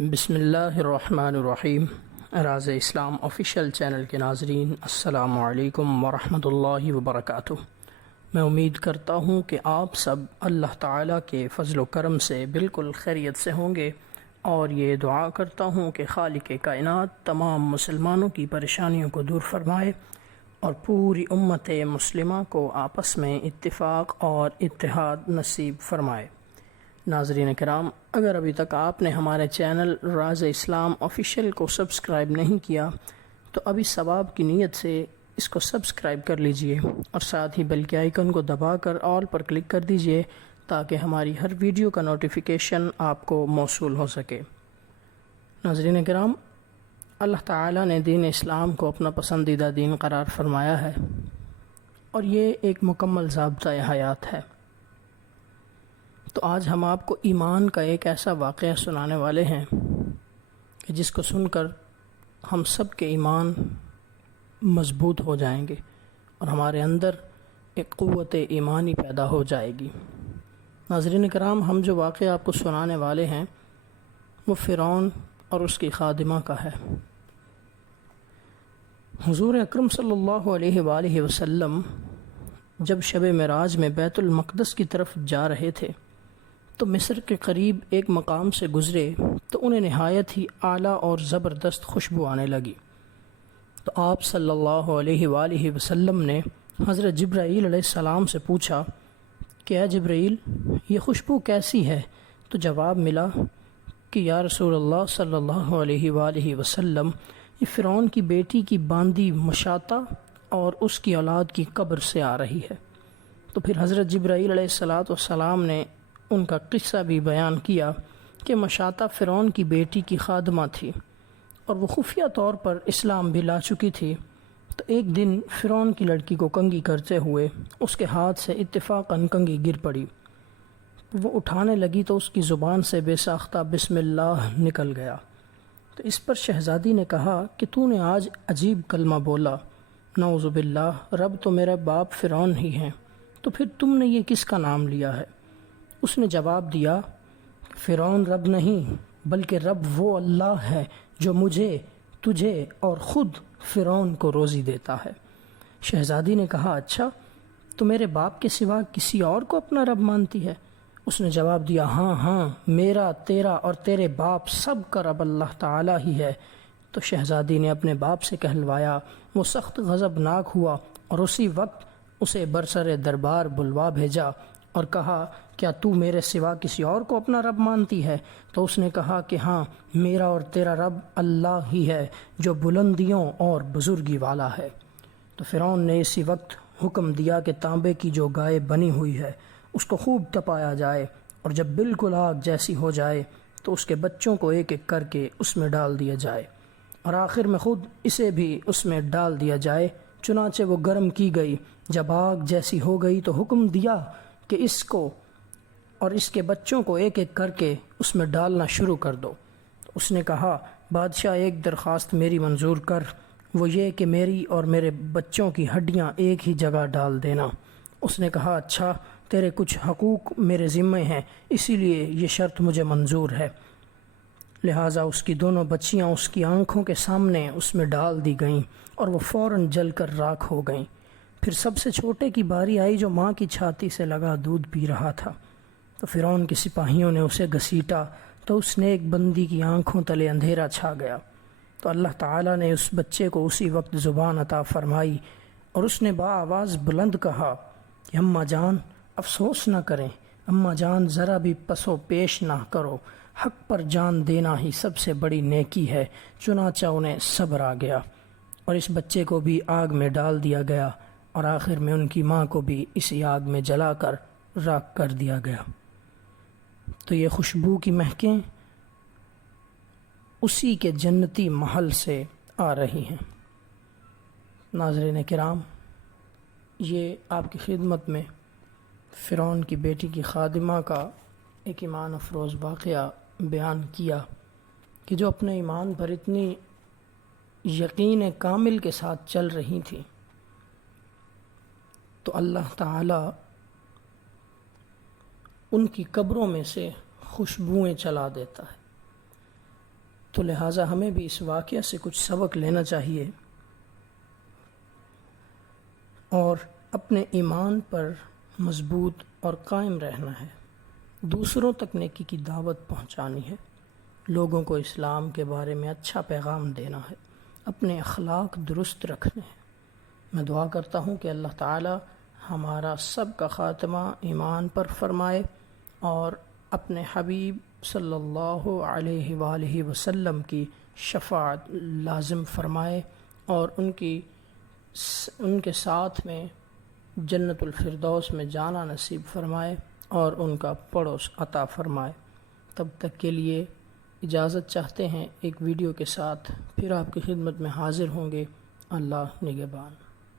بسم اللہ الرحمن الرحیم۔ راز اسلام آفیشیل چینل کے ناظرین، السلام علیکم ورحمۃ اللہ وبرکاتہ۔ میں امید کرتا ہوں کہ آپ سب اللہ تعالیٰ کے فضل و کرم سے بالکل خیریت سے ہوں گے، اور یہ دعا کرتا ہوں کہ خالق کائنات تمام مسلمانوں کی پریشانیوں کو دور فرمائے اور پوری امت مسلمہ کو آپس میں اتفاق اور اتحاد نصیب فرمائے۔ ناظرین کرام، اگر ابھی تک آپ نے ہمارے چینل راز اسلام آفیشیل کو سبسکرائب نہیں کیا تو ابھی ثواب کی نیت سے اس کو سبسکرائب کر لیجئے اور ساتھ ہی بیل کے آئیکن کو دبا کر آل پر کلک کر دیجئے تاکہ ہماری ہر ویڈیو کا نوٹیفیکیشن آپ کو موصول ہو سکے۔ ناظرین کرام، اللہ تعالیٰ نے دین اسلام کو اپنا پسندیدہ دین قرار فرمایا ہے، اور یہ ایک مکمل ضابطۂ حیات ہے۔ تو آج ہم آپ کو ایمان کا ایک ایسا واقعہ سنانے والے ہیں کہ جس کو سن کر ہم سب کے ایمان مضبوط ہو جائیں گے اور ہمارے اندر ایک قوت ایمانی پیدا ہو جائے گی۔ ناظرین کرام، ہم جو واقعہ آپ کو سنانے والے ہیں وہ فرعون اور اس کی خادمہ کا ہے۔ حضور اکرم صلی اللہ علیہ وآلہ وسلم جب شب معراج میں بیت المقدس کی طرف جا رہے تھے تو مصر کے قریب ایک مقام سے گزرے تو انہیں نہایت ہی اعلیٰ اور زبردست خوشبو آنے لگی۔ تو آپ صلی اللہ علیہ وآلہ وسلم نے حضرت جبرائیل علیہ السلام سے پوچھا کہ اے جبرائیل، یہ خوشبو کیسی ہے؟ تو جواب ملا کہ یا رسول اللہ صلی اللہ علیہ وآلہ وسلم، یہ فرعون کی بیٹی کی باندی مشاطہ اور اس کی اولاد کی قبر سے آ رہی ہے۔ تو پھر حضرت جبرائیل علیہ السلام نے ان کا قصہ بھی بیان کیا کہ مشاطہ فرعون کی بیٹی کی خادمہ تھی اور وہ خفیہ طور پر اسلام بھی لا چکی تھی۔ تو ایک دن فرعون کی لڑکی کو کنگھی کرتے ہوئے اس کے ہاتھ سے اتفاقاً کنگھی گر پڑی۔ وہ اٹھانے لگی تو اس کی زبان سے بے ساختہ بسم اللہ نکل گیا۔ تو اس پر شہزادی نے کہا کہ تو نے آج عجیب کلمہ بولا، نعوذ باللہ، رب تو میرا باپ فرعون ہی ہیں، تو پھر تم نے یہ کس کا نام لیا ہے؟ اس نے جواب دیا، فرعون رب نہیں بلکہ رب وہ اللہ ہے جو مجھے، تجھے اور خود فرعون کو روزی دیتا ہے۔ شہزادی نے کہا، اچھا، تو میرے باپ کے سوا کسی اور کو اپنا رب مانتی ہے؟ اس نے جواب دیا، ہاں، میرا، تیرا اور تیرے باپ سب کا رب اللہ تعالی ہی ہے۔ تو شہزادی نے اپنے باپ سے کہلوایا، وہ سخت غضبناک ہوا اور اسی وقت اسے برسر دربار بلوا بھیجا اور کہا، کیا تو میرے سوا کسی اور کو اپنا رب مانتی ہے؟ تو اس نے کہا کہ ہاں، میرا اور تیرا رب اللہ ہی ہے جو بلندیوں اور بزرگی والا ہے۔ تو فرعون نے اسی وقت حکم دیا کہ تانبے کی جو گائے بنی ہوئی ہے اس کو خوب تپایا جائے، اور جب بالکل آگ جیسی ہو جائے تو اس کے بچوں کو ایک ایک کر کے اس میں ڈال دیا جائے، اور آخر میں خود اسے بھی اس میں ڈال دیا جائے۔ چنانچہ وہ گرم کی گئی۔ جب آگ جیسی ہو گئی تو حکم دیا کہ اس کو اور اس کے بچوں کو ایک ایک کر کے اس میں ڈالنا شروع کر دو۔ اس نے کہا، بادشاہ، ایک درخواست میری منظور کر، وہ یہ کہ میری اور میرے بچوں کی ہڈیاں ایک ہی جگہ ڈال دینا۔ اس نے کہا، اچھا، تیرے کچھ حقوق میرے ذمے ہیں، اسی لیے یہ شرط مجھے منظور ہے۔ لہٰذا اس کی دونوں بچیاں اس کی آنکھوں کے سامنے اس میں ڈال دی گئیں اور وہ فوراً جل کر راکھ ہو گئیں۔ پھر سب سے چھوٹے کی باری آئی جو ماں کی چھاتی سے لگا دودھ پی رہا تھا۔ تو فرعون کے سپاہیوں نے اسے گھسیٹا تو اس نے ایک بندی کی آنکھوں تلے اندھیرا چھا گیا۔ تو اللہ تعالیٰ نے اس بچے کو اسی وقت زبان عطا فرمائی اور اس نے بآواز بلند کہا کہ اماں جان، افسوس نہ کریں، اماں جان، ذرا بھی پس و پیش نہ کرو، حق پر جان دینا ہی سب سے بڑی نیکی ہے۔ چنانچہ انہیں صبر آ گیا اور اس بچے کو بھی آگ میں ڈال دیا گیا، اور آخر میں ان کی ماں کو بھی اسی آگ میں جلا کر راکھ کر دیا گیا۔ تو یہ خوشبو کی مہکیں اسی کے جنتی محل سے آ رہی ہیں۔ ناظرین کرام، یہ آپ کی خدمت میں فرعون کی بیٹی کی خادمہ کا ایک ایمان افروز واقعہ بیان کیا کہ جو اپنے ایمان پر اتنی یقین کامل کے ساتھ چل رہی تھی، تو اللہ تعالی ان کی قبروں میں سے خوشبوئیں چلا دیتا ہے۔ تو لہٰذا ہمیں بھی اس واقعہ سے کچھ سبق لینا چاہیے اور اپنے ایمان پر مضبوط اور قائم رہنا ہے، دوسروں تک نیکی کی دعوت پہنچانی ہے، لوگوں کو اسلام کے بارے میں اچھا پیغام دینا ہے، اپنے اخلاق درست رکھنے ہیں۔ میں دعا کرتا ہوں کہ اللہ تعالی ہمارا سب کا خاتمہ ایمان پر فرمائے اور اپنے حبیب صلی اللہ علیہ وآلہ وسلم کی شفاعت لازم فرمائے اور ان کے ساتھ میں جنت الفردوس میں جانا نصیب فرمائے اور ان کا پڑوس عطا فرمائے۔ تب تک کے لیے اجازت چاہتے ہیں، ایک ویڈیو کے ساتھ پھر آپ کی خدمت میں حاضر ہوں گے۔ اللہ نگہبان۔